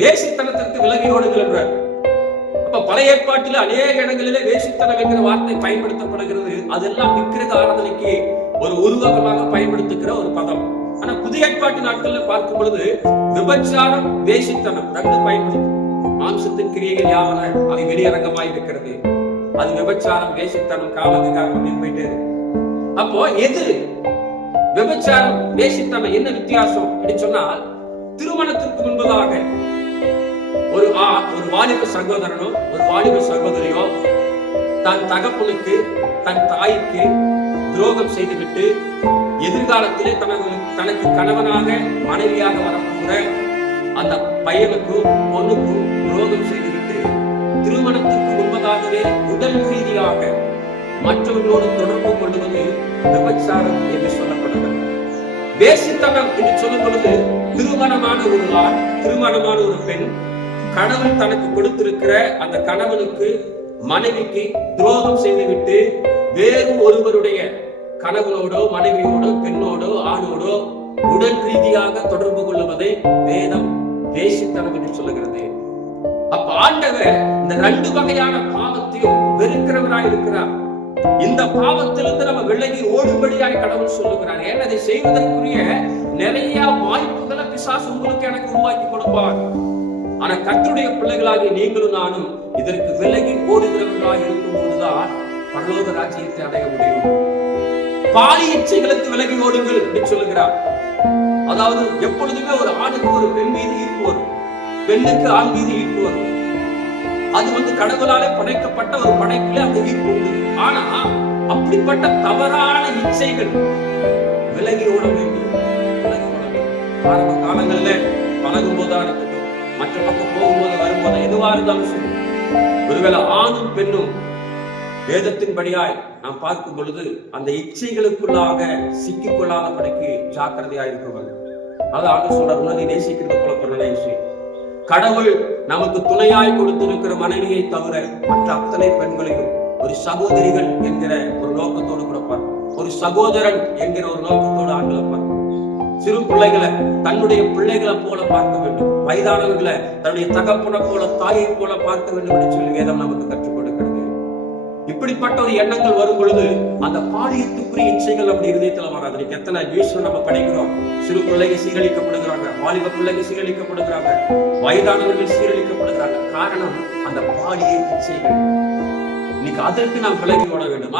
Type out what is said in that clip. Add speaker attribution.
Speaker 1: வேசித்தனத்திற்கு விலகி ஓடுங்கள் என்றார் அப்ப பழைய ஏற்பாட்டில் அநேக இடங்களிலே வேசித்தனம் என்கிற வார்த்தை பயன்படுத்தப்படுகிறது. அதெல்லாம் விக்கிரக ஆராதனைக்கு ஒரு உருவகமாக பயன்படுத்துகிற ஒரு பதம். ஆனா புதிய ஏற்பாட்டு நாட்கள்ல பார்க்கும் பொழுது விபச்சாரம் வேசித்தனம் ரெண்டு பயன்படுத்தும் மாம்சத்தின் கிரியைகள் யாவன? அவை வெளியரங்கமாய் இருக்கிறது. அது விபச்சாரம் வேசித்தனம் காமவிகாரம் அப்படின்னு போயிட்டு இருக்கு. அப்போ எது? விபச்சாரம் வேசித்தனம் என்ன வித்தியாசம் அப்படின்னு சொன்னால் திருமணத்திற்கு முன்பதாக வாலிப சகோதரனோ ஒரு வாலிப சகோதரியோ தன் தகப்பனுக்கு தன் தாய்க்கு துரோகம் செய்துவிட்டு எதிர்காலத்திலே தனக்கு தனக்கு கணவனாக மனைவியாக வரப்போகிற அந்த பையனுக்கும் பொண்ணுக்கும் துரோகம் செய்துவிட்டு திருமணத்துக்கு முன்பதாகவே உடல் ரீதியாக மற்றவர்களோடு தொடர்பு கொள்வது விபச்சாரம் என்று சொல்லப்படுகிறது. வேசித்தனம் என்று சொல்லும் பொழுது திருமணமான ஒரு ஆண் திருமணமான ஒரு பெண் கணவன் தனக்கு கொடுத்திருக்கிற அந்த கணவனுக்கு மனைவிக்கு துரோகம் செய்துவிட்டு வேறு ஒருவருடைய கணவனோடோ மனைவியோடோ பெண்ணோடோ ஆணோடோ உடல் ரீதியாக தொடர்பு கொள்வதை வேதம் வேசித்தனம் என்று சொல்லுகிறது. அப்ப ஆண்டவர் இந்த ரெண்டு வகையான பாவத்தையும் வெறுக்கிறவராய் இருக்கிறார். இந்த பாவத்திலிருந்து நம்ம விலகி ஓடும்படியாய் கடவுள் சொல்லுகிறார். ஏன் அதை செய்வதற்குரிய நிறைய வாய்ப்புகளை பிசாசு உங்களுக்கு எனக்கு உருவாக்கி கொடுப்பார். ஆனா கற்றுடைய பிள்ளைகளாகி நீங்களும் நானும் இதற்கு விலகி ஓடுகிறவர்களாக இருக்கும் போதுதான் பரலோக ராஜ்யத்தை அடைய முடியும். பாலி இச்சைகளுக்கு விலகி ஓடுங்கள் என்று சொல்லுகிறார். அதாவது எப்பொழுதுமே ஒரு ஆணுக்கு ஒரு பெண் மீது ஈர்ப்பு வரும். பெண்ணுக்கு ஆண் மீது ஈர்ப்பு வரும். அது வந்து கடவுளாலே படைக்கப்பட்ட ஒரு படைப்பிலே அந்த ஈர்ப்பு உண்டு. ஆனா அப்படிப்பட்ட தவறான இச்சைகள் விலகி ஓட வேண்டும். விலகி ஓட வேண்டும். ஆரம்ப காலங்களில் பழகும் போதா மற்ற பக்கம் போகும்போது வரும்போது எதுவா இருந்தாலும் சரி. ஒருவேளை ஆணும் பெண்ணும் வேதத்தின்படியாய் நாம் பார்க்கும் பொழுது அந்த இச்சைகளுக்குள்ளாக சிக்கிக் கொள்ளாதபடிக்கு ஜாக்கிரதையா இருக்கிறவர்கள் அது ஆண்டு சொல்றாரு நீ நேசிக்கிறது போல பிறனை கடவுள் நமக்கு துணையாய் கொடுத்திருக்கிற மனைவியை தவிர மற்ற அத்தனை பெண்களையும் ஒரு சகோதரிகள் என்கிற ஒரு நோக்கத்தோடு கூட பார்ப்போம். ஒரு சகோதரன் என்கிற ஒரு நோக்கத்தோடு ஆண்களை பார்ப்போம். சிறு பிள்ளைகளை தன்னுடைய பிள்ளைகளை போல பார்க்க வேண்டும். வயதானவர்களை தன்னுடைய தகப்பனை போல தாயை போல பார்க்க வேண்டும் என்று சொல்லி வேதம் நமக்கு கற்றுக் கொடுக்கிறது. இப்படிப்பட்ட ஒரு எண்ணங்கள் வரும் பொழுது அந்த பாலியத்துக்குரிய இச்சைகள் நம்முடைய இதயத்துல வராது இன்னைக்கு எத்தனை நியூஸ்ல நம்ம படிக்கிறோம். சிறு பிள்ளைங்க சீரழிக்கப்படுகிறாங்க வாலிப பிள்ளைங்க சீரழிக்கப்படுகிறாங்க வயதானவர்கள் சீரழிக்கப்படுகிறாங்க. காரணம் அந்த பாலிய இச்சைகள். இன்னைக்கு அதற்கு நாம் விலகி ஓட வேண்டும்.